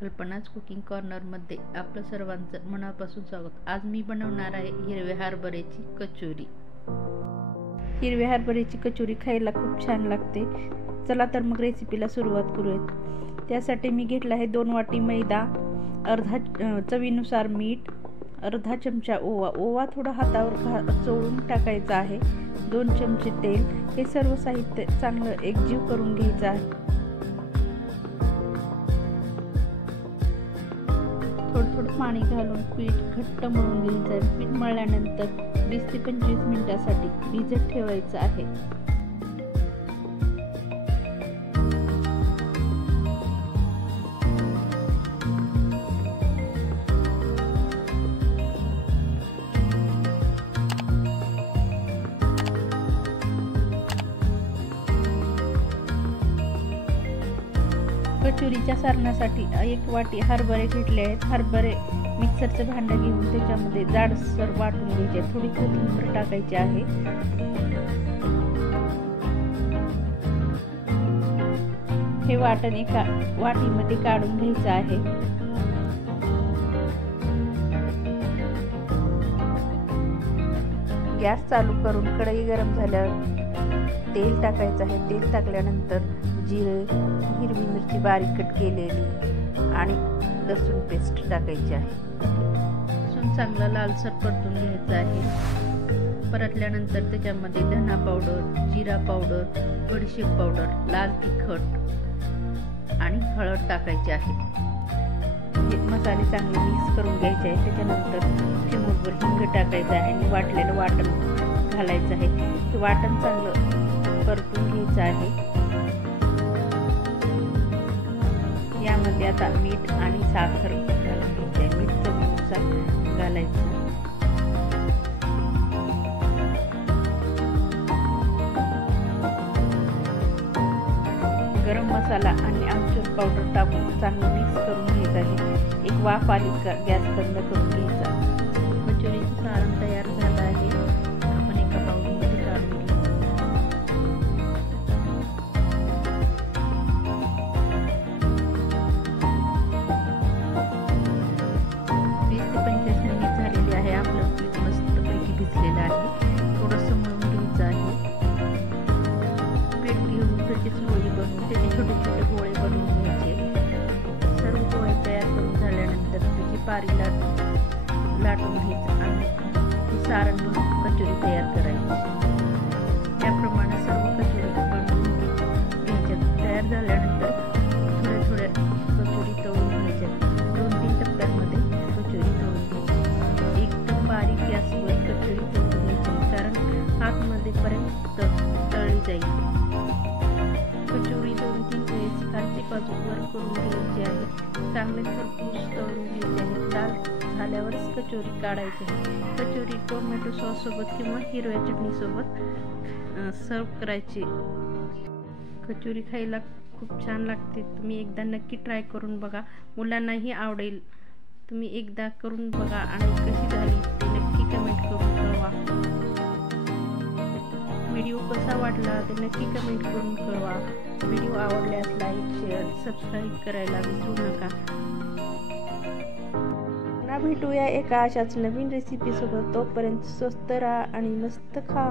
कल्पनाच कुकिंग कॉर्नरमध्ये आपलं सर्वांचं मनापासून स्वागत। आज मी बनवणार आहे हिरव्या हरभऱ्याची कचोरी। हिरव्या हरभऱ्याची कचोरी खायला खूप छान लागते। चला तर मग रेसिपीला सुरुवात करूयात। त्यासाठी मी घेतला आहे 2 वाटी मैदा, अर्धा चवीनुसार मीठ, अर्धा चमचा ओवा थोडा हातावर चोळून टाकायचा आहे, 2 चमचे तेल। हे सर्व साहित्य चांगलं एकजीव करून घ्यायचं आहे। थोडं पाणी घालून पीठ घट्ट मळून घ्यायचं आहे। पीठ मळल्यानंतर 20 ते 25 मिनिटांसाठी भिजत ठेवायचं आहे। कचोरीच्या सारणासाठी 1 वाटी हरभरे घेतले आहेत। हरभरे मिक्सरचं भांडं घेऊन त्याच्यामध्ये जाडसर वाटून घ्यायचे, थोडी कोथिंबीर टाकायची आहे। हे वाटण एका वाटीमध्ये काढून घ्यायचं आहे। गॅस चालू करून कढई गरम झाल्यावर तेल टाकायचं आहे। तेल टाकल्यानंतर जिरे, हिरवी मिरची बारीक कट केलेली आणि लसूण पेस्ट टाकायची आहे। लसूण चांगला लालसर परतून घ्यायचा आहे। परतल्यानंतर त्याच्यामध्ये धना पावडर, जिरा पावडर, बडीशेप पावडर, लाल तिखट आणि हळद टाकायची आहे। हे मसाले चांगले मिक्स करून घ्यायचे आहे। त्याच्यानंतर चिमूटभर हिंग टाकायचं आहे आणि वाटलेलं वाटण घालायचं आहे। ते वाटण चांगलं परतून घ्यायचं आहे। यामध्ये आता मीठ आणि साखर घालून घ्यायचे आहे। मीठ चवीनुसार घालायचं। गरम मसाला आणि आमचूर पावडर टाकून चांगलं मिक्स करून घ्यायचं आहे। एक वाफ आली का गॅस बंद करून घ्यायचा। कचोरीचं सारण तयार झालं आहे। आपण एका बाउलमध्ये काढून घेऊ। भिजलेला आहे, थोडंसं मळून घ्यायचं आहे। पीठ घेऊन त्याची लोणी बनवून त्याचे छोटे छोटे गोळे बनवून घ्यायचे। सर्व गोळे तयार करून झाल्यानंतर त्याची पारी लाटून घ्यायचं आणि ती सारण बनवून कचोरी तयार करायची। याप्रमाणे सर्व कचोरी बनवून घ्यायच्या। तयार झाल्यानंतर थोड्या कचोरी तळून घ्यायच्या। 2-3 टप्प्यांमध्ये कचोरी तळून घ्यायची। एकदम बारीक गॅसवर कचोरी तळून घ्यायची, कारण आतमध्ये पर्यंत तळली जाईल। कचोरी 2-3 वेळेस खालची बाजू वर करून घ्यायची आहे। चांगले खरपूस तळून घ्यायचे आहे। लाल झाल्यावरच कचोरी काढायची आहे। कचोरी टोमॅटो सॉस सोबत किंवा हिरव्या चटणी सोबत सर्व करायची। कचोरी खायला खूप छान लागते। तुम्ही एकदा नक्की ट्राय करून बघा, मुलांनाही आवडेल। तुम्ही एकदा करून बघा आणि कशी झाली ते नक्की कमेंट करून कळवा। व्हिडिओ कसा वाटला ते नक्की कमेंट करून कळवा। व्हिडिओ आवडल्यास लाईक, शेअर, सबस्क्राईब करायला विसरू नका। पुन्हा भेटूया एका अशाच नवीन रेसिपी सोबत। तोपर्यंत स्वस्त राहा आणि मस्त खा।